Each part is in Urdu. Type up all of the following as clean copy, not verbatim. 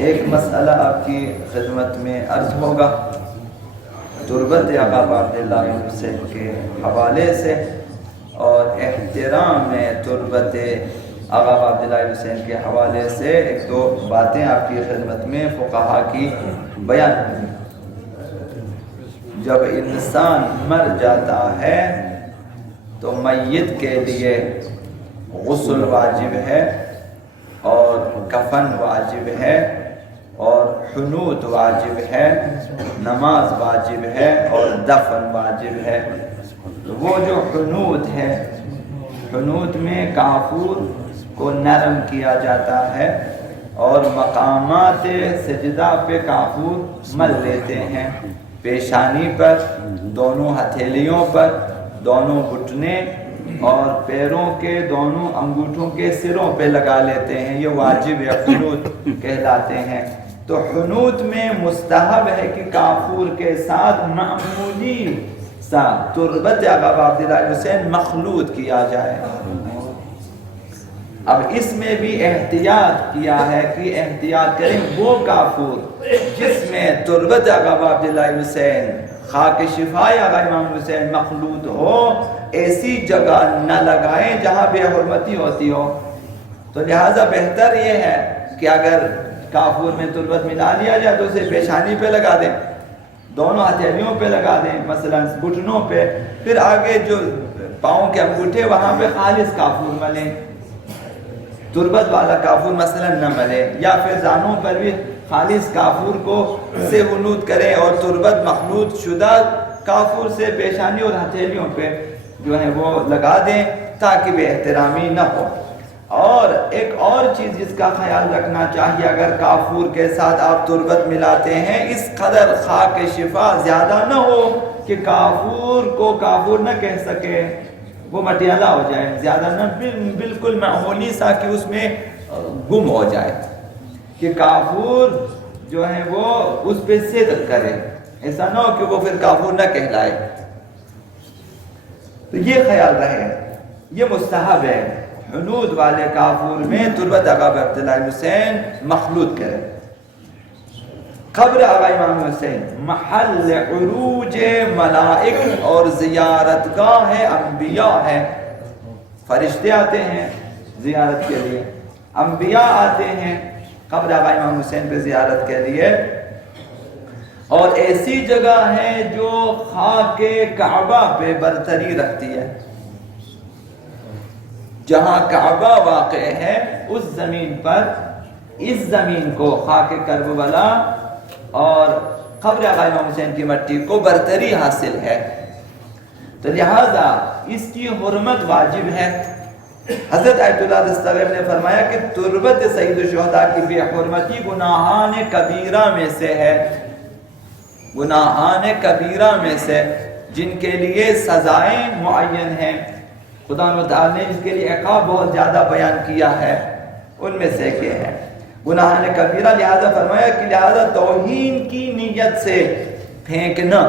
ایک مسئلہ آپ کی خدمت میں عرض ہوگا تربت آقا عبداللہ بن حسین کے حوالے سے، اور احترام تربت آقا عبداللہ بن حسین کے حوالے سے ایک دو باتیں آپ کی خدمت میں فقہا کی بیان ہوئی۔ جب انسان مر جاتا ہے تو میت کے لیے غسل واجب ہے اور کفن واجب ہے اور حنوط واجب ہے، نماز واجب ہے اور دفن واجب ہے۔ وہ جو حنوط ہے، حنوط میں کافور کو نرم کیا جاتا ہے اور مقامات سجدہ پہ کافور مل لیتے ہیں، پیشانی پر، دونوں ہتھیلیوں پر، دونوں گھٹنے اور پیروں کے دونوں انگوٹھوں کے سروں پہ لگا لیتے ہیں۔ یہ واجب حنوط کہلاتے ہیں۔ تو حنوط میں مستحب ہے کہ کافور کے ساتھ معمولی سا تربت آقا عبداللہ حسین مخلوط کیا جائے۔ اب اس میں بھی احتیاط کیا ہے کہ احتیاط کریں وہ کافور جس میں تربت آقا عبداللہ حسین، خاک شفائے آقا امام حسین مخلوط ہو، ایسی جگہ نہ لگائیں جہاں بے حرمتی ہوتی ہو۔ تو لہٰذا بہتر یہ ہے کہ اگر کافور میں تربت ملا لیا جائے تو اسے پیشانی پہ لگا دیں، دونوں ہتھیلیوں پہ لگا دیں، مثلا گھٹنوں پہ، پھر آگے جو پاؤں کے انگوٹھے وہاں پہ خالص کافور ملیں، تربت والا کافور مثلا نہ ملے، یا پھر زانوں پر بھی خالص کافور کو سے حنوط کریں اور تربت مخلوط شدہ کافور سے پیشانی اور ہتھیلیوں پہ جو ہے وہ لگا دیں تاکہ بے احترامی نہ ہو۔ اور ایک اور چیز جس کا خیال رکھنا چاہیے، اگر کافور کے ساتھ آپ تربت ملاتے ہیں، اس قدر خاک شفا زیادہ نہ ہو کہ کافور کو کافور نہ کہہ سکے، وہ مٹیالہ ہو جائے، زیادہ نہ، بالکل معمولی سا کہ اس میں گم ہو جائے، کہ کافور جو ہے وہ اس پہ صدق کرے، ایسا نہ ہو کہ وہ پھر کافور نہ کہلائے۔ تو یہ خیال رہے، یہ مستحب ہے حنوط والے کافور میں تربت آقا عبداللہ حسین مخلوط کرے۔ قبر آقا امام حسین محل عروج ملائک اور زیارتگاہ انبیاء ہے، فرشتے آتے ہیں زیارت کے لیے، انبیاء آتے ہیں قبر آقا امام حسین پہ زیارت کے لیے، اور ایسی جگہ ہے جو خاک کعبہ پہ برتری رکھتی ہے۔ جہاں کعبہ واقع ہے اس زمین پر، اس زمین کو خاک کربلا اور قبر آقا امام حسین کی مٹی کو برتری حاصل ہے، تو لہذا اس کی حرمت واجب ہے۔ حضرت آیت اللہ دستغیر نے فرمایا کہ تربت سید الشہداء کی بے حرمتی گناہان کبیرہ میں سے ہے، گناہان کبیرہ میں سے جن کے لیے سزائیں معین ہیں، خدا تعالیٰ نے اس کے لیے عقاب بہت زیادہ بیان کیا ہے، ان میں سے کہ ہے گناہان کبیرہ، لہذا فرمایا کہ لہذا توہین کی نیت سے پھینکنا،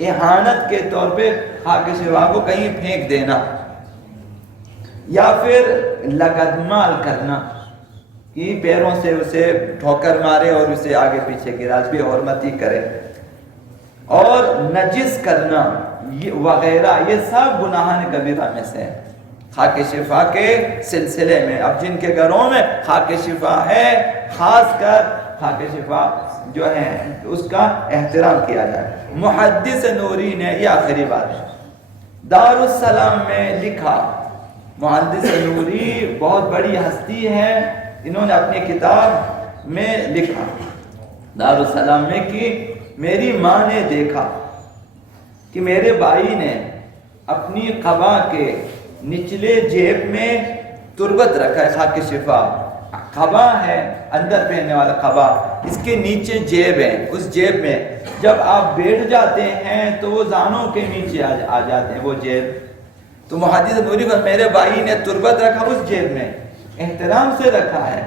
اہانت کے طور پہ خاک شفا کو کہیں پھینک دینا، یا پھر لگدمال کرنا کہ پیروں سے اسے ٹھوکر مارے اور اسے آگے پیچھے گرا، بے حرمتی کرے، اور نجس کرنا وغیرہ، یہ سب گناہان کبیرہ میں سے ہے خاک شفا کے سلسلے میں۔ اب جن کے گھروں میں خاک شفا ہے، خاص کر خاک شفا جو ہے اس کا احترام کیا جائے۔ محدث نوری نے، یہ آخری بات ہے، دارالسلام میں لکھا، محدث نوری بہت بڑی ہستی ہے، انہوں نے اپنی کتاب میں لکھا دارالسلام میں کہ میری ماں نے دیکھا کہ میرے بھائی نے اپنی قبا کے نچلے جیب میں تربت رکھا ہے، خاک شفا قبا ہے، اندر پہننے والا قبا، اس کے نیچے جیب ہے، اس جیب میں جب آپ بیٹھ جاتے ہیں تو وہ زانوں کے نیچے آ جاتے ہیں وہ جیب۔ تو محدث نوری پر میرے بھائی نے تربت رکھا اس جیب میں، احترام سے رکھا ہے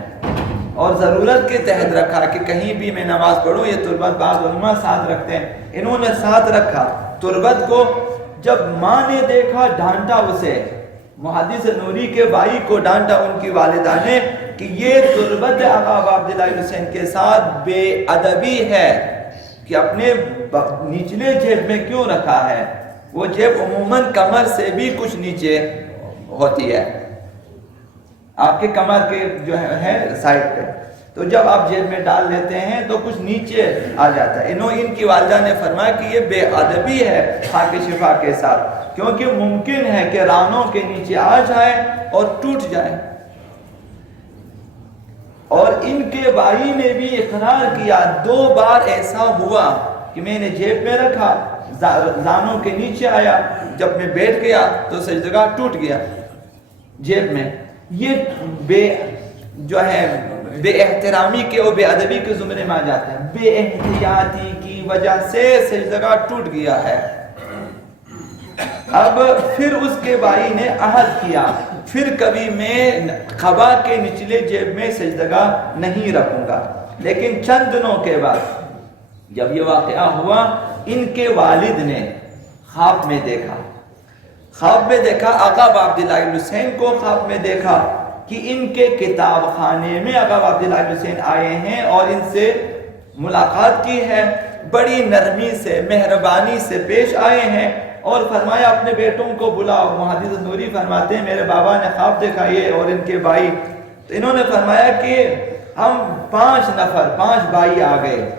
اور ضرورت کے تحت رکھا کہ کہیں بھی میں نماز پڑھوں، یہ تربت بعض علماء ساتھ رکھتے ہیں، انہوں نے ساتھ رکھا تربت کو۔ جب ماں نے دیکھا ڈانٹا اسے، محدث نوری کے بھائی کو ڈانٹا ان کی والدہ نے، کہ یہ تربت آقا عبداللہ حسین کے ساتھ بے ادبی ہے کہ اپنے نچلے جیب میں کیوں رکھا ہے؟ وہ جیب عموماً کمر سے بھی کچھ نیچے ہوتی ہے، آپ کے کمر کے جو ہے سائڈ پہ، تو جب آپ جیب میں ڈال لیتے ہیں تو کچھ نیچے آ جاتا ہے۔ ان کی والدہ نے فرمایا کہ یہ بے ادبی ہے خاک شفا کے ساتھ، کیونکہ ممکن ہے کہ رانوں کے نیچے آ جائے اور ٹوٹ جائے۔ اور ان کے بھائی نے بھی اقرار کیا، 2 بار ایسا ہوا کہ میں نے جیب میں رکھا، زانوں کے نیچے آیا، جب میں بیٹھ گیا تو سجدگاہ ٹوٹ گیا جیب میں۔ یہ جو ہے بے احترامی کے اور بے ادبی کے زمرے میں آ جاتا ہے، بے احتیاطی کی وجہ سے سجدگاہ ٹوٹ گیا ہے۔ اب پھر اس کے بھائی نے عہد کیا، پھر کبھی میں قبا کے نچلے جیب میں سجدگاہ نہیں رکھوں گا۔ لیکن چند دنوں کے بعد جب یہ واقعہ ہوا، ان کے والد نے خواب میں دیکھا آقا عبداللہ حسین کو خواب میں دیکھا کہ ان کے کتاب خانے میں آقا عبداللہ حسین آئے ہیں اور ان سے ملاقات کی ہے، بڑی نرمی سے مہربانی سے پیش آئے ہیں، اور فرمایا اپنے بیٹوں کو بلاؤ۔ محدث نوری فرماتے ہیں میرے بابا نے خواب دیکھا یہ اور ان کے بھائی، تو انہوں نے فرمایا کہ ہم 5 بھائی آ گئے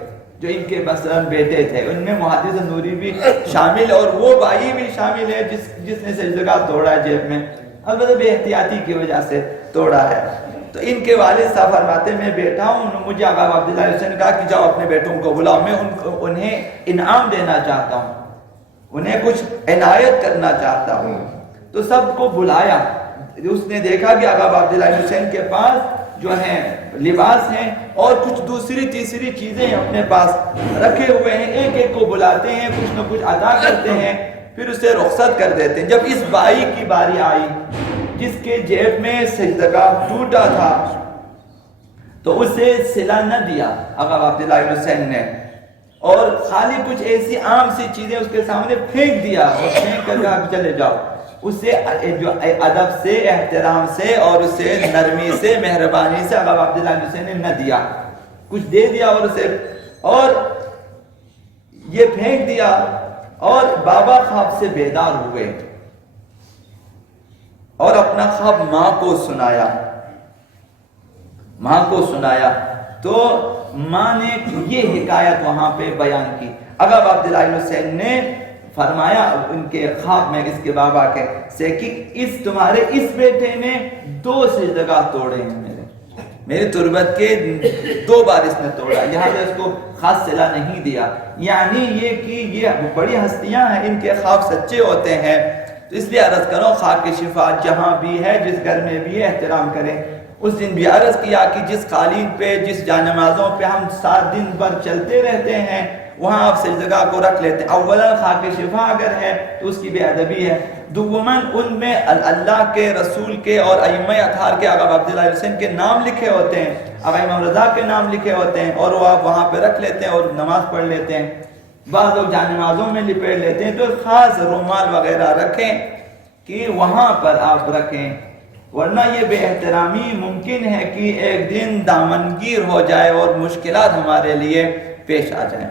جو ان کے مثلا بیٹے تھے، ان میں محدث نوری بھی شامل اور وہ بھائی بھی شامل ہے جس نے سجدگاہ توڑا ہے جیب میں، البتہ بے احتیاطی کی وجہ سے توڑا ہے۔ تو ان کے والد صاحب فرماتے ہیں میں بیٹھا ہوں، مجھے آقا عبداللہ حسین نے کہا کہ جاؤ اپنے بیٹوں کو بلاؤ، میں انہیں انعام دینا چاہتا ہوں، انہیں کچھ عنایت کرنا چاہتا ہوں۔ تو سب کو بلایا، اس نے دیکھا کہ آقا عبداللہ حسین کے پاس جو ہیں لباس ہیں اور کچھ دوسری تیسری چیزیں اپنے پاس رکھے ہوئے ہیں، ایک ایک کو بلاتے ہیں، کچھ نہ کچھ عطا کرتے ہیں، پھر اسے رخصت کر دیتے ہیں۔ جب اس بھائی کی باری آئی جس کے جیب میں سجدگاہ ٹوٹا تھا تو اسے صلہ نہ دیا آقا عبداللہ حسین نے، اور خالی کچھ ایسی عام سی چیزیں اس کے سامنے پھینک دیا اور پھینک کر کہا چلے جاؤ۔ اسے جو ادب سے احترام سے اور اسے نرمی سے مہربانی سے آقا عبداللہ حسین نے نہ دیا، کچھ دے دیا اور اسے اور یہ پھینک دیا، اور بابا خواب سے بیدار ہوئے اور اپنا خواب ماں کو سنایا تو ماں نے یہ حکایت وہاں پہ بیان کی۔ آقا عبداللہ حسین نے فرمایا ان کے خواب میں اس کے بابا کے سے کہ تمہارے اس بیٹے نے 2 سجدگاہ توڑے ہیں، میری تربت کے 2 بار اس نے توڑا، یہاں سے اس کو خاص صلہ نہیں دیا، یعنی یہ کہ یہ بڑی ہستیاں ہیں، ان کے خواب سچے ہوتے ہیں۔ تو اس لیے عرض کرو خاک شفا جہاں بھی ہے، جس گھر میں بھی ہے، احترام کریں۔ اس دن بھی عرض کیا کہ جس قالین پہ جس جانمازوں پہ ہم 7 دن بھر چلتے رہتے ہیں وہاں آپ سجدگاہ کو رکھ لیتے ہیں، اولا خاک شفا اگر ہے تو اس کی بے ادبی ہے، دوماً ان میں اللہ کے رسول کے اور ائمہ اطہار کے آقا عبداللہ حسین کے نام لکھے ہوتے ہیں، آقا امام رضا کے نام لکھے ہوتے ہیں، اور وہ آپ وہاں پہ رکھ لیتے ہیں اور نماز پڑھ لیتے ہیں۔ بعض لوگ جانمازوں میں لپیٹ لیتے ہیں، تو خاص رومال وغیرہ رکھیں کہ وہاں پر آپ رکھیں، ورنہ یہ بے احترامی ممکن ہے کہ ایک دن دامنگیر ہو جائے اور مشکلات ہمارے لیے پیش آ جائیں۔